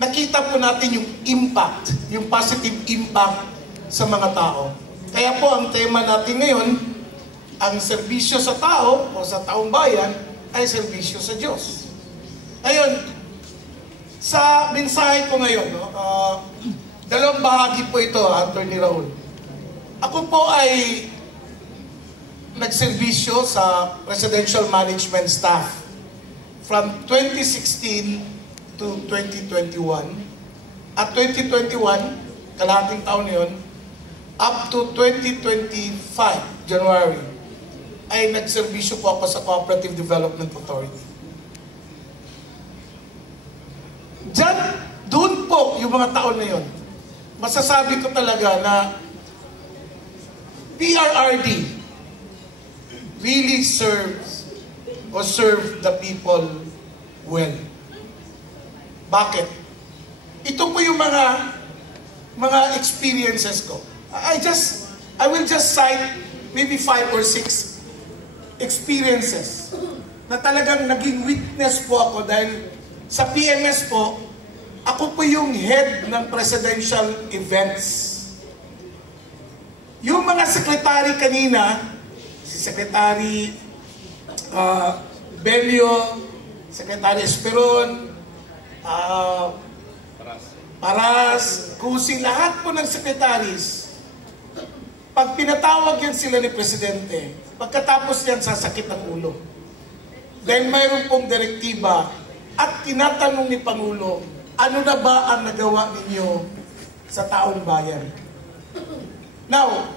nakita po natin yung impact, yung positive impact sa mga tao. Kaya po ang tema natin ngayon, ang serbisyo sa tao o sa taong bayan ay serbisyo sa Diyos. Ngayon, sa mensahe ko ngayon, dalawang bahagi po ito, Attorney Raul. Ako po ay nagserbisyo sa Presidential Management Staff from 2016 to 2021. At 2021, kalahating taon na yun, up to 2025, January, ay nagserbisyo po ako sa Cooperative Development Authority. Diyan, doon po yung mga taon na yun, masasabi ko talaga na PRRD really serves or serve the people well. Bakit? Ito po yung mga experiences ko. I will just cite maybe 5 or 6 experiences na talagang naging witness po ako dahil sa PMS po, ako po yung head ng presidential events. Yung mga sekretary kanina, si Secretary Belio, Secretary Esperon, Paras, Kusi, lahat po ng secretaries, pag pinatawag yan sila ni Presidente, pagkatapos yan sasakit ang ulo. Dahil mayroon pong direktiba at tinatanong ni Pangulo, ano na ba ang nagawa ninyo sa taong bayan? Now,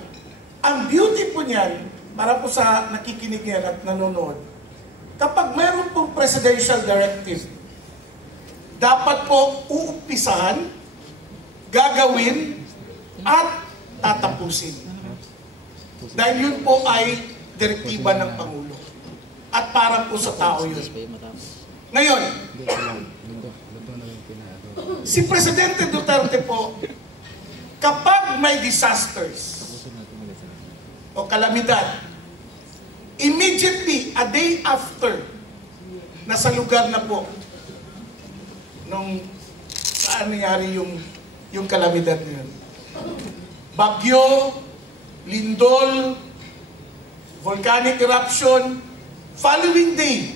ang beauty po niyan, para po sa nakikinig yan at nanonood, kapag mayroon pong presidential directive, dapat po uumpisahan, gagawin, at tatapusin. Dahil yun po ay direktiba ng Pangulo. At para po sa tao yun. Ngayon, si Presidente Duterte po, kapag may disasters o kalamidad, immediately, a day after, nasa lugar na po nung saan nangyari yung kalamidad na yun. Bagyo, lindol, volcanic eruption, following day,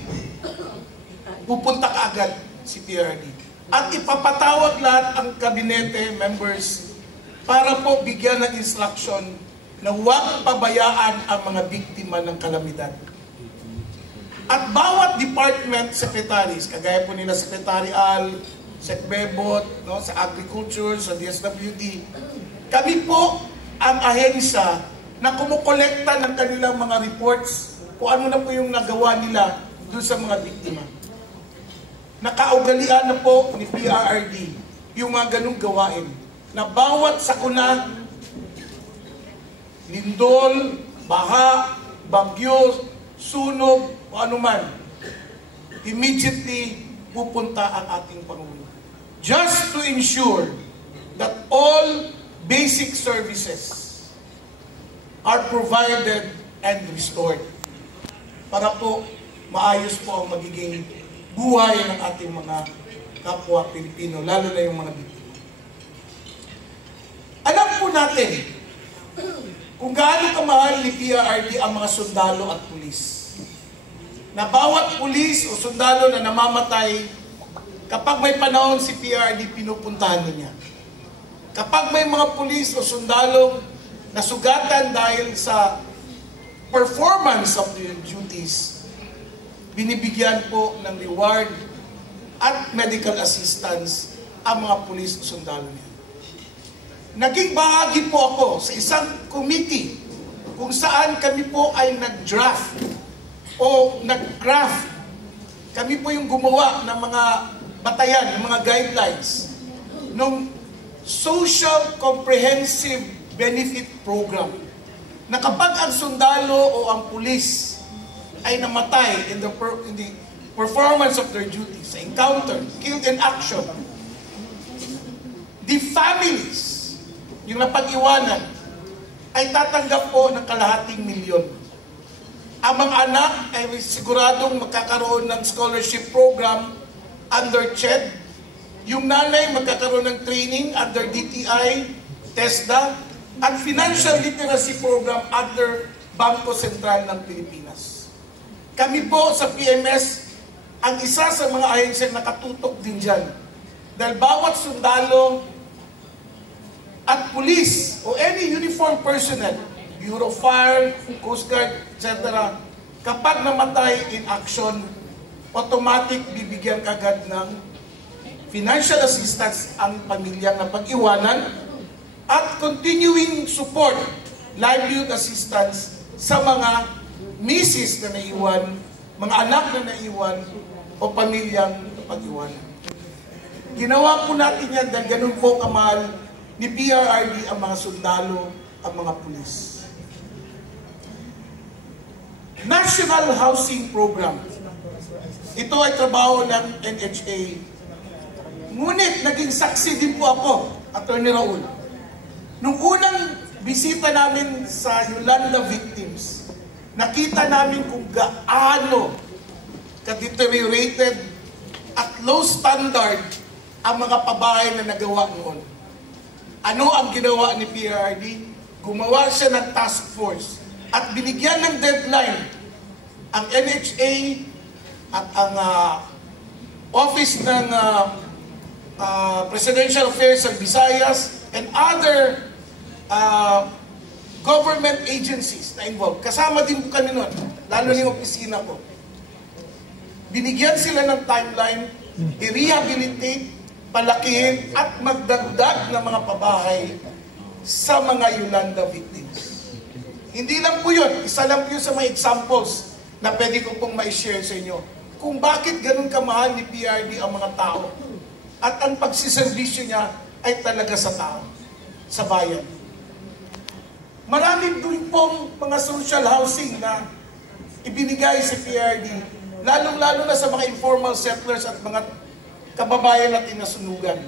pupunta ka agad si PRD. At ipapatawag lahat ang kabinete members para po bigyan ng instruction na huwag pabayaan ang mga biktima ng kalamidad. At bawat department secretaries, kagaya po nila Secretary Al, Sec Bebot, no, sa Agriculture, sa DSWD, kami po ang ahensya na kumukolekta ng kanilang mga reports kung ano na po yung nagawa nila doon sa mga biktima. Nakaugalian na po ni PRRD yung mga ganung gawain na bawat sakuna, lindol, baha, bagyo, sunog, o anuman, immediately pupunta ang ating Pangulo. Just to ensure that all basic services are provided and restored. Para po maayos po ang magiging buhay ng ating mga kapwa Pilipino, lalo na yung mga biktima. Alam po natin kung gaano kamahal ni PRRD ang mga sundalo at pulis. Na bawat pulis o sundalo na namamatay, kapag may panahon si PRRD, pinupuntahan niya. Kapag may mga pulis o sundalo na sugatan dahil sa performance of their duties, binibigyan po ng reward at medical assistance ang mga pulis o sundalo niya. Naging bahagi po ako sa isang committee kung saan kami po ay nag-draft o nag-craft. Kami po yung gumawa ng mga batayan, ng mga guidelines ng Social Comprehensive Benefit Program na kapag ang sundalo o ang pulis ay namatay in the performance of their duties, sa encounter, killed in action, the families, yung napag-iwanan, ay tatanggap po ng kalahating milyon. Ang mga anak ay siguradong magkakaroon ng scholarship program under CHED Yung nanay magkakaroon ng training under DTI, TESDA, at financial literacy program under Bangko Sentral ng Pilipinas. Kami po sa PMS, ang isa sa mga ahensya nakatutok din dyan. Dahil bawat sundalo at police o any uniform personnel, Bureau of Fire, Coast Guard, etc., kapag namatay in action, automatic bibigyan kagad ng financial assistance ang pamilyang napag-iwanan at continuing support, livelihood assistance sa mga misis na naiwan, mga anak na naiwan, o pamilyang napag-iwanan. Ginawa po natin yan dahil ganun po kamahal ni PRRD ang mga sundalo, ang mga pulis. National Housing Program. Ito ay trabaho ng NHA. Ngunit naging saksi din po ako, Attorney Raul. Nung unang bisita namin sa Yolanda victims, nakita namin kung gaano ka-deteriorated at low standard ang mga pabahay na nagawa noon. Ano ang ginawa ni PRRD? Gumawa siya ng task force at binigyan ng deadline ang NHA at ang Office ng Presidential Affairs sa Visayas and other government agencies na involved. Kasama din po kami nun, lalo na yung opisina ko. Binigyan sila ng timeline, i-rehabilitate, palakihin at magdagdag ng mga pabahay sa mga Yolanda victims. Hindi lang po yun, isa lang po yun sa mga examples na pwede ko pong ma-share sa inyo kung bakit ganun kamahal ni PRD ang mga tao at ang pagsiservisyo niya ay talaga sa tao, sa bayan. Marami din pong mga social housing na ibinigay si PRD, lalong-lalo na sa mga informal settlers at mga kababayan natin na sunugan.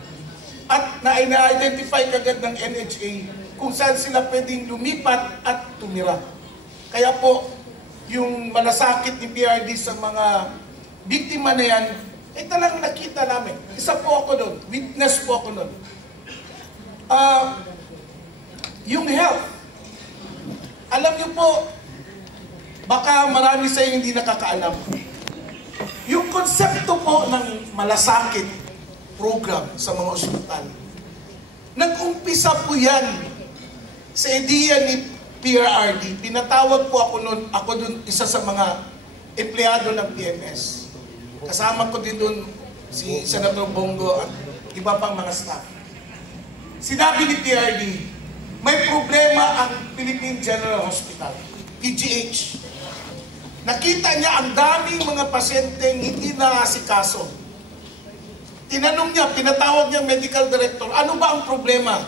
At na-identify kagad ng NHA kung saan sila pwedeng lumipat at tumira. Kaya po, yung malasakit ni PRD sa mga biktima na yan, ay talagang nakita namin. Isa po ako doon, witness po ako doon. Yung health, alam niyo po, baka marami sa inyo hindi nakakaalam. Yung konsepto po ng malasakit program sa mga ospital, nag-umpisa po yan sa ideya ni PRRD. Pinatawag po ako doon isa sa mga empleyado ng PMS. Kasama ko din doon si Senator Bongo at iba pang mga staff. Sinabi ni PRD, may problema ang Philippine General Hospital, PGH. Nakita niya ang daming mga pasyenteng hindi naasikaso. Tinanong niya, pinatawag niya medical director, ano ba ang problema?